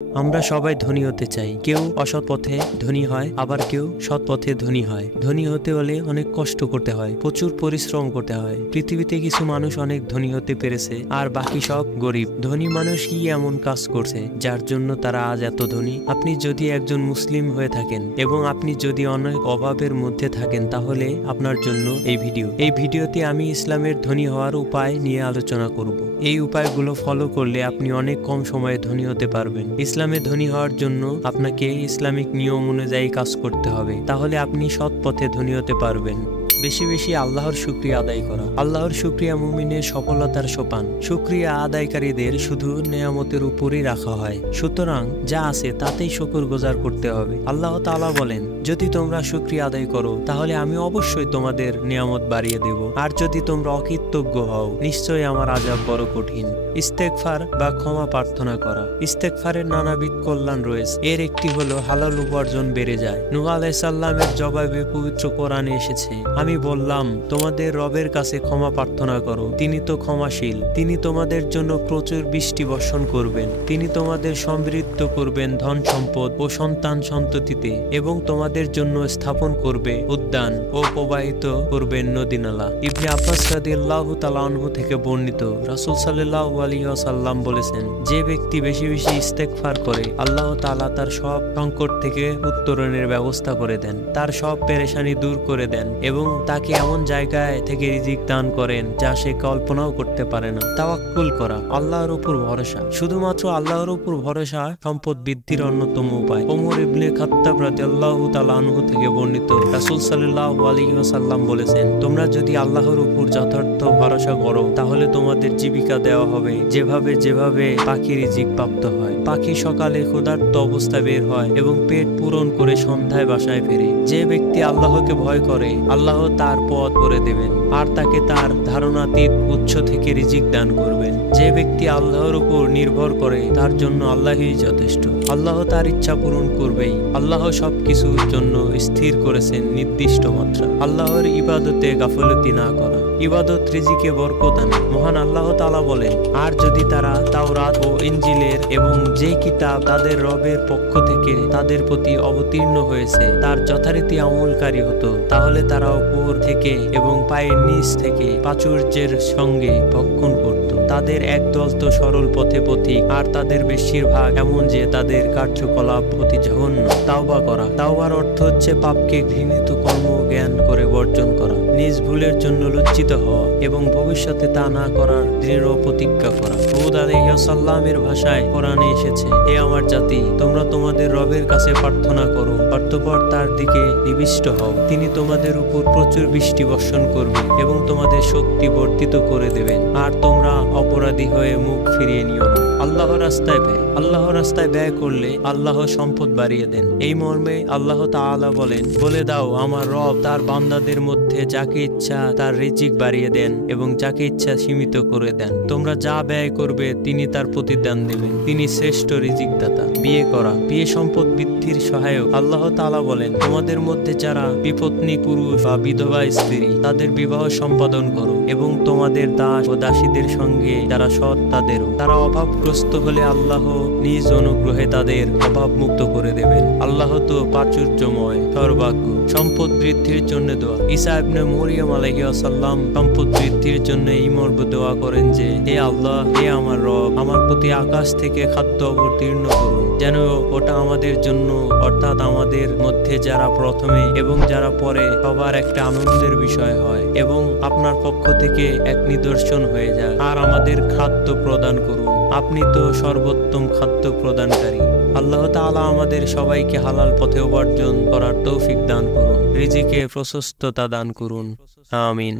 আমরা সবাই ধনী হতে চাই। কেউ অসৎ পথে ধনী হয়, আবার কেউ সৎ পথে ধনী হয়। ধনী হতে হলে অনেক কষ্ট করতে হয়, প্রচুর পরিশ্রম করতে হয়। পৃথিবীতে কিছু মানুষ অনেক ধনী হতে পেরেছে, আর বাকি সব গরিব। ধনী মানুষ কি এমন কাজ করছে যার জন্য তারা আজ এত ধনী? আপনি যদি একজন মুসলিম হয়ে থাকেন এবং আপনি যদি অনেক অভাবের মধ্যে থাকেন, তাহলে আপনার জন্য এই ভিডিওতে আমি ইসলামের ধনী হওয়ার উপায় নিয়ে আলোচনা করব। এই উপায়গুলো ফলো করলে আপনি অনেক কম সময়ে ধনী হতে পারবেন। ইসলামে ধনী হওয়ার জন্য আপনাকে ইসলামিক নিয়ম অনুযায়ী কাজ করতে হবে, তাহলে আপনি সৎ পথে ধনী হতে পারবেন। বেশি বেশি আল্লাহর শুকরিয়া আদায় করা। আল্লাহর শুকরিয়া মুমিনের সফলতার সোপান। শুকরিয়া আদায়কারীদের শুধু নেয়ামতের উপরই রাখা হয়, সুতরাং যা আছে তাতেই শুকরগুজার করতে হবে। আল্লাহ তাআলা বলেন, যদি তোমরা শুকরিয়া আদায় করো তাহলে আমি অবশ্যই তোমাদের নিয়ামত বাড়িয়ে দেব, আর যদি তোমরা অকৃতজ্ঞ হও নিশ্চয়ই আমার আযাব বড় কঠিন। ইস্তেগফার বা ক্ষমা প্রার্থনা করা। ইস্তেগফারের নানাবিধ কল্যাণ রয়েছে। এর একটি হলো হালাল উপার্জন বেড়ে যায়। নূহ আলাইহিস সালামের জবাবে পবিত্র কোরআনে এসেছে, আমি বললাম তোমাদের রবের কাছে ক্ষমা প্রার্থনা করো, তিনি তো ক্ষমাশীল। তিনি তোমাদের জন্য প্রচুর বৃষ্টি বর্ষণ করবেন, তিনি তোমাদের সমৃদ্ধ করবেন ধন সম্পদ ও সন্তান সন্ততিতে, এবং তোমাদের জন্য স্থাপন করবে উদ্যান ও প্রবাহিত করবেন নদী নালা। ইবনে আব্বাস রাদিয়াল্লাহু তাআলা আনহু থেকে বর্ণিত, রাসূল সাল্লাল্লাহু আলাইহি ওয়াসাল্লাম বলেছেন, যে ব্যক্তি বেশি বেশি ইস্তেগফার করে আল্লাহ তাআলা তার সব সংকট থেকে উত্তরণের ব্যবস্থা করে দেন, তার সব পেরেশানি দূর করে দেন এবং তাকে এমন জায়গায় থেকে রিজিক দান করেন যা সে কল্পনাও করতে পারে না। তাওয়াক্কুল করা, আল্লাহর উপর ভরসা। শুধুমাত্র আল্লাহর উপর ভরসা সম্পদ বৃদ্ধির অন্যতম উপায়। ওমর ইবনে খাত্তাব রাদিয়াল্লাহু তাআলা আনহু থেকে বর্ণিত, রাসূল সাল্লাল্লাহু আলাইহি ওয়াসাল্লাম বলেছেন, তোমরা যদি আল্লাহর উপর যথার্থ ভরসা করো তাহলে তোমাদের জীবিকা দেওয়া হবে যেভাবে পাখি রিজিক প্রাপ্ত হয়। পাখি সকালে ক্ষুধার্ত অবস্থা বের হয় এবং পেট পূরণ করে সন্ধ্যায় বাসায় ফেরে। যে ব্যক্তি আল্লাহকে ভয় করে আল্লাহ তার পথ করে দেবেন আর তাকে তার ধারণাতীত উৎস থেকে রিজিক দান করবেন। যে ব্যক্তি আল্লাহর উপর নির্ভর করে তার জন্য আল্লাহই যথেষ্ট। আল্লাহ তার ইচ্ছা পূরণ করবেই। আল্লাহ সবকিছুর জন্য স্থির করেছেন নির্দিষ্ট মাত্রা। আল্লাহর ইবাদতে গাফলতি না করা। ইবাদত রিজিকে বরকত আনে। মহান আল্লাহ তাআলা বলেন, আর যদি তারা তাওরাত ও ইনজিলের এবং যে কিতাব তাদের রবের পক্ষ থেকে তাদের প্রতি অবতীর্ণ হয়েছে তার যথারীতি আমলকারী হতো, তাহলে তারা উপর থেকে এবং পায়ের নিচ থেকে প্রাচুর্যের সঙ্গে ভক্ষণ করত। তাদের একদল তো সরল পথে পথিক, আর তাদের বেশিরভাগ এমন যে তাদের কার্যকলাপ অতি জঘন্য। তাওবা করা। তাওবার অর্থ হচ্ছে পাপকে ঘৃণিত কর্ম জ্ঞান করে বর্জন করা, নিজ ভুলের জন্য লজ্জিত হওয়া এবং ভবিষ্যতে তা না করার দৃঢ় প্রতিজ্ঞা করা। হুদ আলাইহিস সালামের ভাষায় কোরআনে এসেছে, হে আমার জাতি, তোমরা তোমাদের রবের কাছে প্রার্থনা করো, অতঃপর তার দিকে নিবিষ্ট হও। তিনি তোমাদের উপর প্রচুর বৃষ্টি বর্ষণ করবে এবং তোমাদের শক্তি বর্ধিত করে দেবেন, আর তোমরা অপরাধী হয়ে মুখ ফিরিয়ে নিও না। আল্লাহর রাস্তায় ব্যয়। আল্লাহর রাস্তায় ব্যয় করলে আল্লাহ সম্পদ বাড়িয়ে দেন। এই মর্মে আল্লাহ তাআলা বলেন, বলে দাও আমার রব তার বান্দাদের মধ্যে যাকে ইচ্ছা তার রিজিক বাড়িয়ে দেন এবং যাকে ইচ্ছা সীমিত করে দেন। তোমরা যা ব্যয় করবে তিনি তার প্রতিদান দেবেন, তিনি শ্রেষ্ঠ রিজিক দাতা। বিয়ে করা। বিয়ে সম্পদ বৃদ্ধির সহায়ক। আল্লাহ তাআলা বলেন, তোমাদের মধ্যে যারা বিপত্নী পুরুষ বা বিধবা স্ত্রী তাদের বিবাহ সম্পাদন করো, এবং তোমাদের দাস ও দাসীদের সঙ্গে যারা সৎ তাদেরও। তারা অভাবগ্রস্ত হলে আল্লাহ নিজ অনুগ্রহে তাদের অভাব মুক্ত করে দেবেন। আল্লাহ তো প্রাচুর্যময় সর্বাজ্ঞ। সম্পদ বৃদ্ধির জন্য দোয়া। ঈসা ইবনে মরিয়ম আলাইহিস সালাম সম্পদ বৃদ্ধির জন্য এই মর্মে দোয়া করেন যে, হে আল্লাহ, হে আমার রব, আমার প্রতি আকাশ থেকে খাদ্য অবতীর্ণ করুন, যেন ওটা আমাদের জন্য অর্থাৎ আমাদের মধ্যে যারা প্রথমে এবং যারা পরে সবার একটা আনন্দের বিষয় হয় এবং আপনার পক্ষ থেকে এক নিদর্শন হয়ে যায়, আর আমাদের খাদ্য প্রদান করুন, আপনি তো সর্বোত্তম খাদ্য প্রদানকারী। আল্লাহ তাআলা আমাদের সবাইকে হালাল পথে উপার্জন করার তৌফিক দান করুন, রিজিকে প্রশস্ততা দান করুন। আমিন।